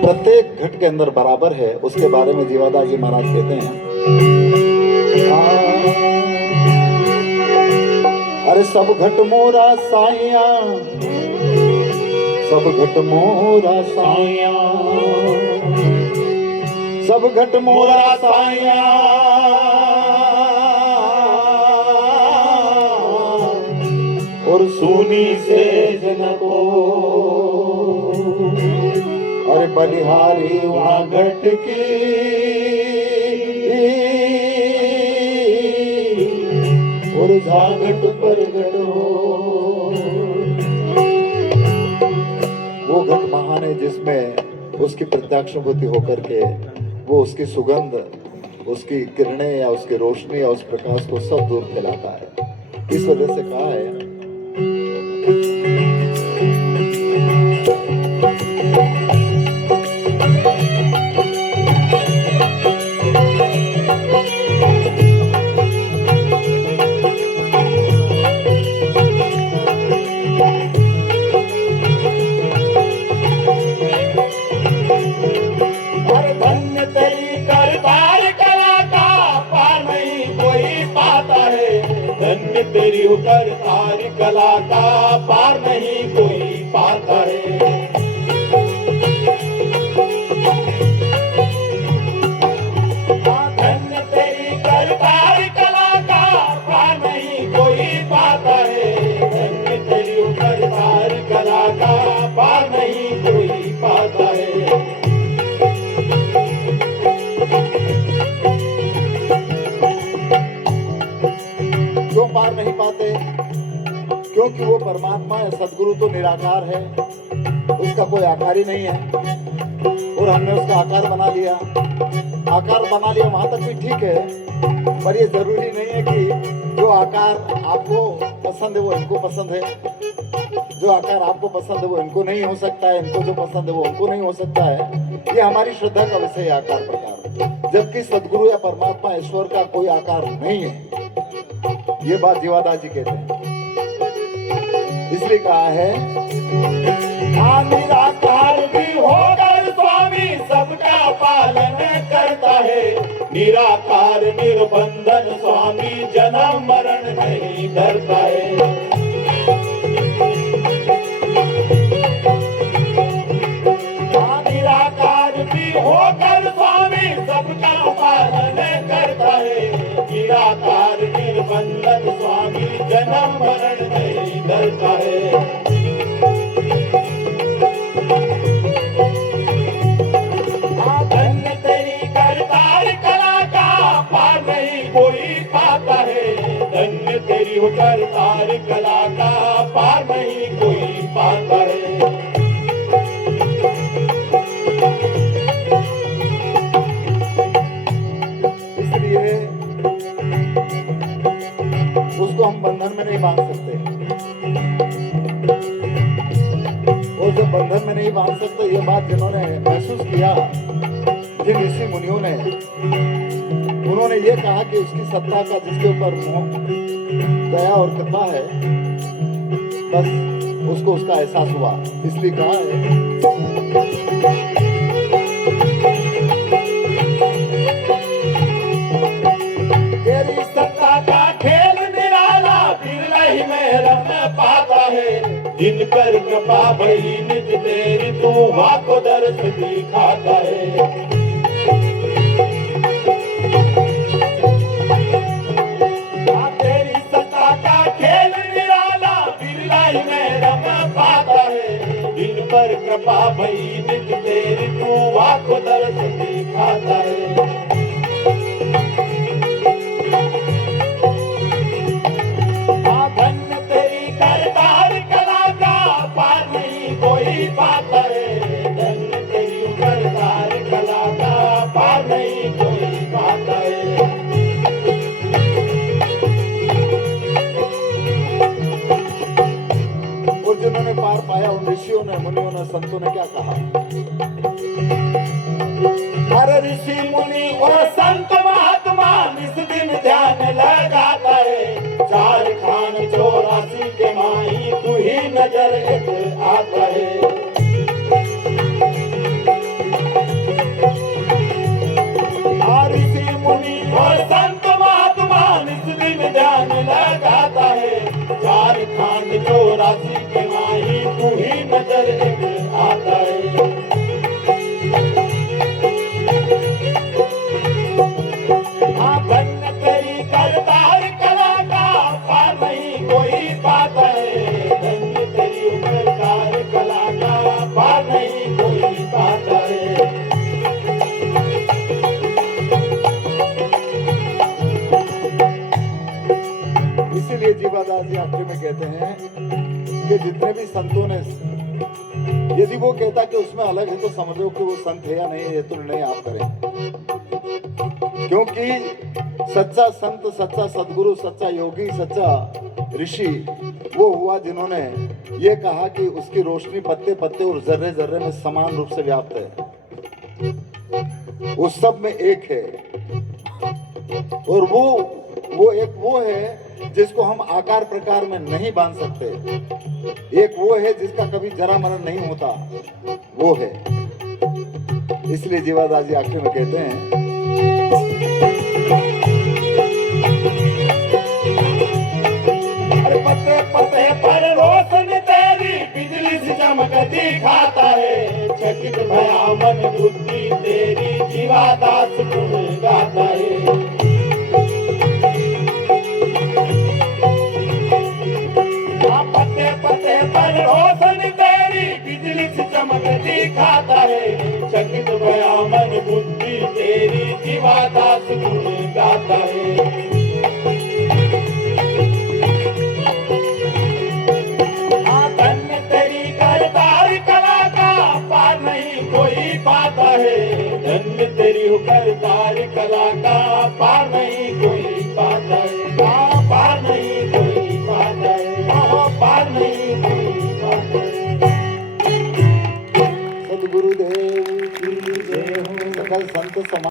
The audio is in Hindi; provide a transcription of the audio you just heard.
प्रत्येक घट के अंदर बराबर है, उसके बारे में जीवादास जी महाराज कहते हैं। अरे सब घट मोरा साइया, सब घट मोरा साइया, सब घट मोरा साइया, और सुनी से जनको, अरे बलिहारी वहां घट की, और झाघट पर घट हो। वो घट महान है जिसमें उसकी प्रत्यक्षानुभूति होकर के वो उसकी सुगंध, उसकी किरणें या उसकी रोशनी या उस प्रकाश को सब दूर फैलाता है। इस वजह से कहा है तेरी उतर तार कला का पार नहीं कोई पाता है। धन्य तेरी करतार कला का पार नहीं कोई पाता है। धन्य तेरी उतर तार कला का पार नहीं कोई पाता है। पार नहीं पाते क्योंकि वो परमात्मा है, सदगुरु तो निराकार है, उसका कोई आकार ही नहीं है, और हमने उसका आकार बना लिया। आकार बना लिया वहां तक भी ठीक है, पर ये जरूरी नहीं है कि जो आकार आपको पसंद है वो इनको पसंद है, जो आकार आपको पसंद है वो इनको नहीं हो सकता है, इनको जो पसंद है वो उनको नहीं हो सकता है। ये हमारी श्रद्धा का विषय है आकार प्रकार, जबकि सदगुरु या परमात्मा ईश्वर का कोई आकार नहीं है। ये बात जीवादास जी कहते हैं, इसलिए कहा है निराकार भी होकर स्वामी सबका पालन करता है। निराकार निर्बंधन स्वामी जन्म मरण नहीं डरता है। निराकार भी होकर स्वामी सबका पालन करता है। निराकार निर्बंधन स्वामी जन्म मरण नहीं डरता है। धन्य तेरी करतार कला का पार नहीं कोई पाता है। धन्य तेरी करतार कला का पार नहीं कोई पाता है। उसको हम बंधन में नहीं बांध सकते, और जब बंधन में नहीं बांध सकते, ये बात जिन्होंने महसूस किया, जिन ऋषि मुनियों ने, उन्होंने ये कहा कि उसकी सत्ता का जिसके ऊपर दया और कृपा है, बस उसको उसका एहसास हुआ। इसलिए कहा है तेरी सत्ता का खेल निराला बिरला ही में रम पाता है। जिनकर कृपा भई निज तेरी तू वाको दर्श दिखाता है। तेरी सत्ता का खेल निराला बिरला ही में रम पाता है। जिन पर कृपा भई निज तेरी तू वाको दर्श दिखाता है। पाता है। धन्य तेरी करतार कला का पार नहीं कोई पाता है। और जिन्होंने पार पाया उन ऋषियों ने, मुनियों ने, संतों ने क्या कहा? हर ऋषि मुनि और संत महात्मा इस दिन ध्यान लगाता है। चार खान 84 के माही तू ही नजर एक आता है। ये जितने भी संतों ने, यदि वो कहता कि उसमें अलग है तो समझो कि वो संत है या नहीं है, ये तो निर्णय आप करें। क्योंकि सच्चा संत, सच्चा सदगुरु, सच्चा योगी, सच्चा ऋषि वो हुआ जिन्होंने ये कहा कि उसकी रोशनी पत्ते पत्ते और जर्रे जर्रे में समान रूप से व्याप्त है, उस सब में एक है। और वो एक वो है जिसको हम आकार प्रकार में नहीं बांध सकते, एक वो है जिसका कभी जरा मरण नहीं होता, वो है। इसलिए जीवादास जी आखिर में कहते हैं, अरे पत्ते पत्ते पर रोशनी तेरी बिजली से चमकती खाता है, चकित भया मन बुद्धि तेरी जीवादास गुण गाता है। पत्ते पत्ते पर रोशनी तेरी बिजली से चमकती खाता है, चकित भया मन बुद्धि तेरी जीवादास गुण गाता है। धन्य तेरी हो करतार कला का, पार नहीं कोई पाता है, पार नहीं कोई पाता है, पार नहीं कोई पाता है। सदगुरुदेव की जय हो। सकल संत समाज